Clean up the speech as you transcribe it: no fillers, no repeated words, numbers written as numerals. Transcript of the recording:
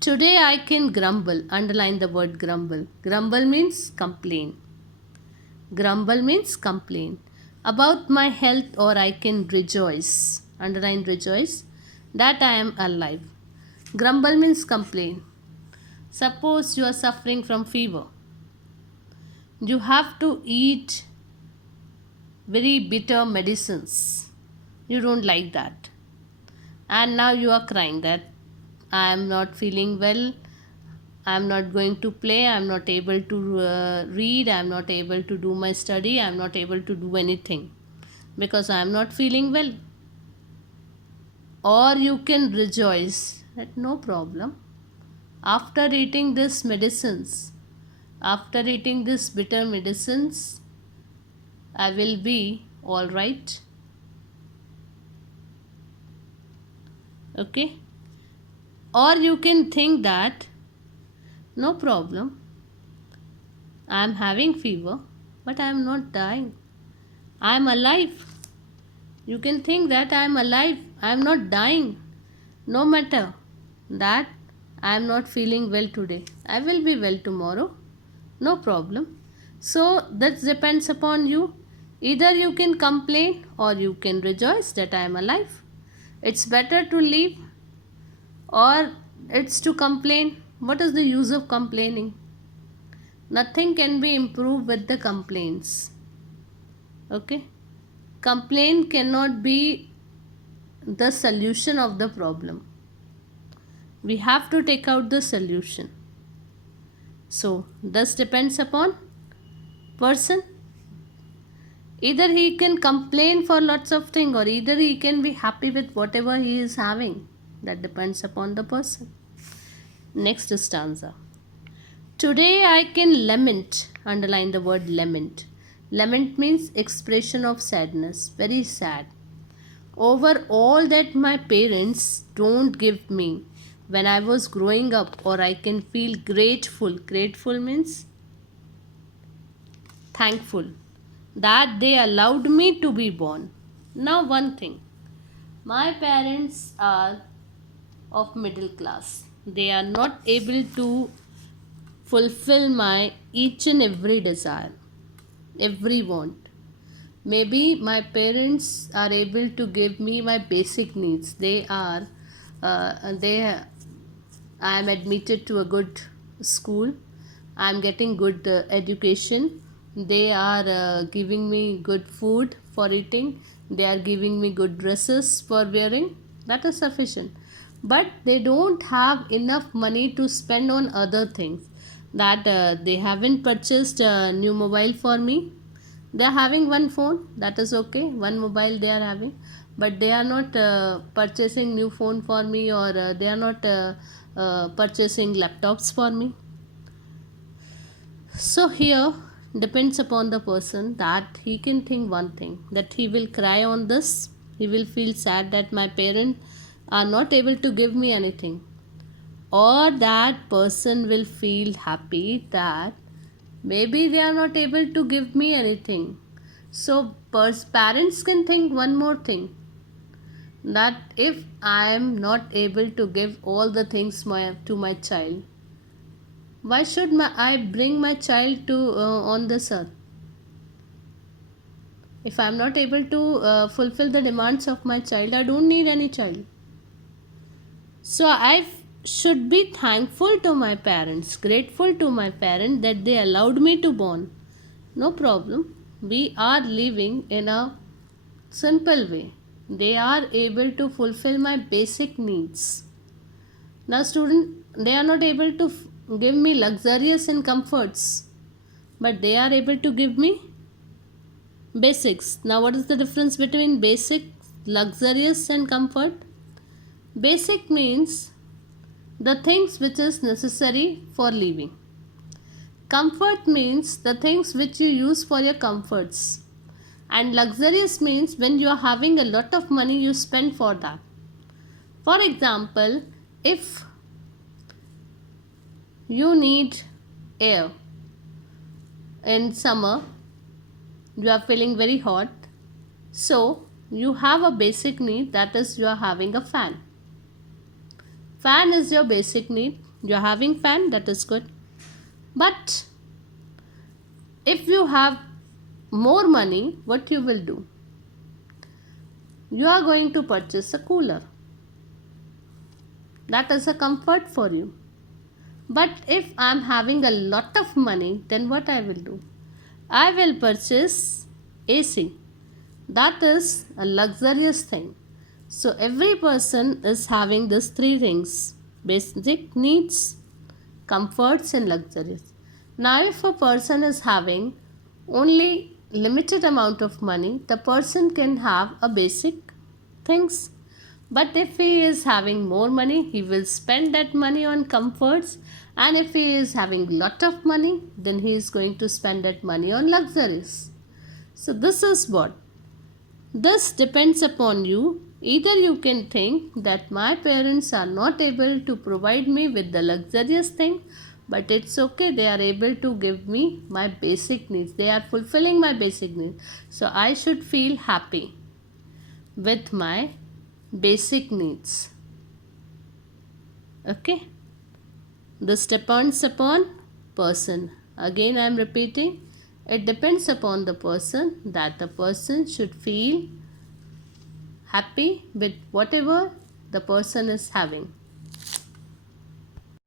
Today I can grumble. Underline the word grumble. Grumble means complain. Grumble means complain about my health, or I can rejoice. Underline rejoice that I am alive. Grumble means complain. Suppose you are suffering from fever. You have to eat very bitter medicines. You don't like that. And now you are crying that I am not feeling well. I am not going to play. I am not able to read. I am not able to do my study. I am not able to do anything because I am not feeling well. Or you can rejoice that no problem. After eating this medicines, after eating this bitter medicines, I will be all right. Okay. Or you can think that no problem. I am having fever, but I am not dying. I am alive. You can think that I am alive. I am not dying. No matter that I am not feeling well today. I will be well tomorrow. No problem. So that depends upon you. Either you can complain or you can rejoice that I am alive. It's better to live or it's to complain. What is the use of complaining? Nothing can be improved with the complaints. Okay? Complaint cannot be the solution of the problem. We have to take out the solution. So this depends upon person. Either he can complain for lots of things or either he can be happy with whatever he is having. That depends upon the person. Next stanza. Today I can lament. Underline the word lament. Lament means expression of sadness. Very sad. Over all that my parents don't give me when I was growing up, or I can feel grateful. Grateful means thankful that they allowed me to be born. Now, one thing, my parents are of middle class. They are not able to fulfill my each and every desire, every want. Maybe my parents are able to give me my basic needs. I am admitted to a good school. I am getting good education. They are giving me good food for eating. They are giving me good dresses for wearing. That is sufficient. But they don't have enough money to spend on other things. That they haven't purchased a new mobile for me. They are having one phone. That is okay. One mobile they are having, but they are not purchasing new phone for me, or they are not purchasing laptops for me. So here depends upon the person that he can think one thing, that he will cry on this, he will feel sad that my parents are not able to give me anything, or that person will feel happy that maybe they are not able to give me anything. So parents can think one more thing, that if I am not able to give all the things to my child, why should I bring my child to on this earth? If I am not able to fulfill the demands of my child, I don't need any child. So I should be thankful to my parents, grateful to my parents that they allowed me to born. No problem. We are living in a simple way. They are able to fulfill my basic needs. Now, student, they are not able to give me luxurious and comforts, but they are able to give me basics. Now, what is the difference between basic, luxurious, and comfort? Basic means the things which is necessary for living. Comfort means the things which you use for your comforts. And luxurious means when you are having a lot of money, you spend for that. For example, if you need air in summer, you are feeling very hot, so you have a basic need, that is you are having a fan. Fan is your basic need. You're having fan, that is good. But if you have more money, what you will do? You are going to purchase a cooler. That is a comfort for you. But if I am having a lot of money, then what I will do? I will purchase AC. That is a luxurious thing. So every person is having these three things: basic needs, comforts and luxuries. Now if a person is having only limited amount of money, the person can have a basic things. But if he is having more money, he will spend that money on comforts, and if he is having lot of money, then he is going to spend that money on luxuries. So this is what, this depends upon you. Either you can think that my parents are not able to provide me with the luxurious thing, but it's okay, they are able to give me my basic needs. They are fulfilling my basic needs. So I should feel happy with my basic needs. Okay? This depends upon person. Again I am repeating, it depends upon the person, that the person should feel happy with whatever the person is having.